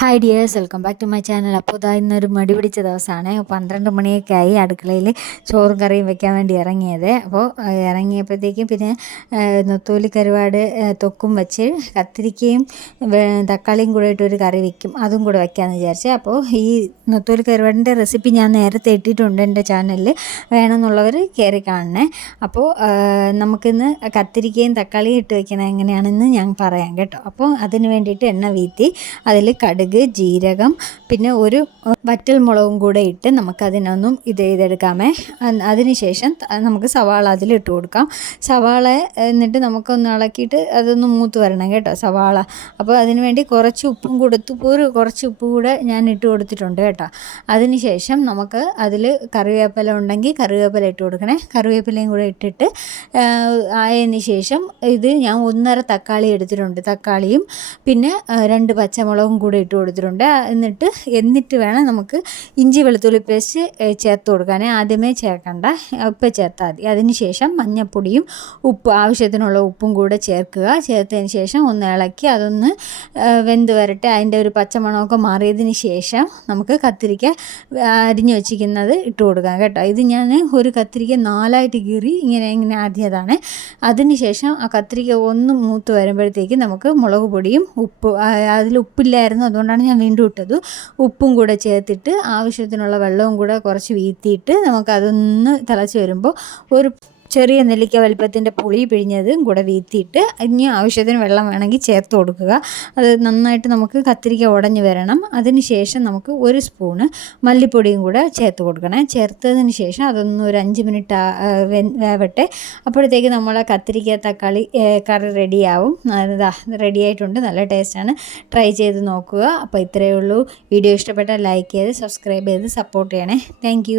Hi dears, welcome back to my channel. അപ്പോൾ ഇതാ ഇന്നൊരു മടി പിടിച്ച ദിവസമാണ്. 12 മണിയൊക്കെ ആയി അടുക്കളയിൽ ചോറും കറിയും വെക്കാൻ വേണ്ടി ഇറങ്ങിയത്. അപ്പോൾ ഇറങ്ങിയപ്പോഴത്തേക്കും പിന്നെ നൊത്തോലി കരുവാട് തൊക്കും വെച്ച് കത്തിരിക്കയും തക്കാളിയും കൂടെ ഇട്ടൊരു കറി വയ്ക്കും, അതും കൂടെ വയ്ക്കാമെന്ന് വിചാരിച്ചത്. അപ്പോൾ ഈ നൊത്തോലി കരുവാടിൻ്റെ റെസിപ്പി ഞാൻ നേരത്തെ ഇട്ടിട്ടുണ്ട് എൻ്റെ ചാനലിൽ, വേണമെന്നുള്ളവർ കയറി കാണണേ. അപ്പോൾ നമുക്കിന്ന് കത്തിരിക്കയും തക്കാളിയും ഇട്ട് വയ്ക്കണത് എങ്ങനെയാണെന്ന് ഞാൻ പറയാം കേട്ടോ. അപ്പോൾ അതിന് വേണ്ടിയിട്ട് എണ്ണ വീത്തി അതിൽ കടുക്, ജീരകം, പിന്നെ ഒരു വറ്റൽ മുളകും കൂടെ ഇട്ട് നമുക്കതിനൊന്നും ചെയ്തെടുക്കാമേ. അതിനുശേഷം നമുക്ക് സവാള അതിലിട്ട് കൊടുക്കാം. സവാള എന്നിട്ട് നമുക്കൊന്ന് ഇളക്കിയിട്ട് അതൊന്ന് മൂത്ത് വരണം കേട്ടോ സവാള. അപ്പോൾ അതിന് വേണ്ടി കുറച്ച് ഉപ്പും കൊടുത്ത് കുറച്ച് ഉപ്പ് കൂടെ ഞാൻ ഇട്ട് കൊടുത്തിട്ടുണ്ട് കേട്ടോ. അതിനുശേഷം നമുക്ക് അതിൽ കറിവേപ്പില ഉണ്ടെങ്കിൽ കറിവേപ്പില ഇട്ട് കൊടുക്കണേ. കറിവേപ്പിലയും കൂടെ ഇട്ടിട്ട് ആയതിന് ശേഷം ഞാൻ 1.5 തക്കാളി എടുത്തിട്ടുണ്ട്. തക്കാളിയും പിന്നെ 2 പച്ചമുളകും കൂടെ ഇട്ട് കൊടുത്തിട്ടുണ്ട്. എന്നിട്ട് വേണം നമുക്ക് ഇഞ്ചി വെളുത്തുള്ളി പേസ്റ്റ് ചേർത്ത് കൊടുക്കാൻ. ആദ്യമേ ചേർക്കണ്ട, ഉപ്പ് ചേർത്താൽ മതി. അതിനുശേഷം മഞ്ഞൾപ്പൊടിയും ആവശ്യത്തിനുള്ള ഉപ്പും കൂടെ ചേർക്കുക. ചേർത്തതിന് ശേഷം ഒന്ന് ഇളക്കി അതൊന്ന് വെന്ത് വരട്ടെ. അതിൻ്റെ ഒരു പച്ചമണമൊക്കെ മാറിയതിന് ശേഷം നമുക്ക് കത്തിരിക്ക അരിഞ്ഞു വെച്ചിരിക്കുന്നത് ഇട്ട് കൊടുക്കാം കേട്ടോ. ഇത് ഞാൻ ഒരു കത്തിരിക്ക 4ആയിട്ട് കീറി ഇങ്ങനെ ആദ്യതാണ്. അതിനുശേഷം ആ കത്തിരിക്ക ഒന്ന് മൂത്ത് വരുമ്പോഴത്തേക്ക് നമുക്ക് മുളക് പൊടിയും അതിൽ ഉപ്പില്ലായിരുന്നു, അതുകൊണ്ടാണ് ഞാൻ വീണ്ടും ഇട്ടത്. ഉപ്പും കൂടെ ചേർത്തിട്ട് ആവശ്യത്തിനുള്ള വെള്ളവും കൂടെ കുറച്ച് വീത്തിയിട്ട് നമുക്കതൊന്ന് തിളച്ച് വരുമ്പോൾ ഒരു ചെറിയ നെല്ലിക്ക വലുപ്പത്തിൻ്റെ പുളി പിഴിഞ്ഞതും കൂടെ വീത്തിയിട്ട് ഇനി ആവശ്യത്തിന് വെള്ളം വേണമെങ്കിൽ ചേർത്ത് കൊടുക്കുക. അത് നന്നായിട്ട് നമുക്ക് കത്തിരിക്ക ഉടഞ്ഞ് വരണം. അതിന് ശേഷം നമുക്ക് 1 സ്പൂണ് മല്ലിപ്പൊടിയും കൂടെ ചേർത്ത് കൊടുക്കണം. ചേർത്തതിന് ശേഷം അതൊന്ന് ഒരു 5 മിനിറ്റ് വേവട്ടെ. അപ്പോഴത്തേക്ക് നമ്മളെ കത്തിരിക്ക തക്കാളി കറി റെഡിയാവും. റെഡിയായിട്ടുണ്ട്, നല്ല ടേസ്റ്റാണ്. ട്രൈ ചെയ്ത് നോക്കുക. അപ്പോൾ ഇത്രയേ ഉള്ളൂ. വീഡിയോ ഇഷ്ടപ്പെട്ടാൽ ലൈക്ക് ചെയ്ത് സബ്സ്ക്രൈബ് ചെയ്ത് സപ്പോർട്ട് ചെയ്യണേ. Thank you.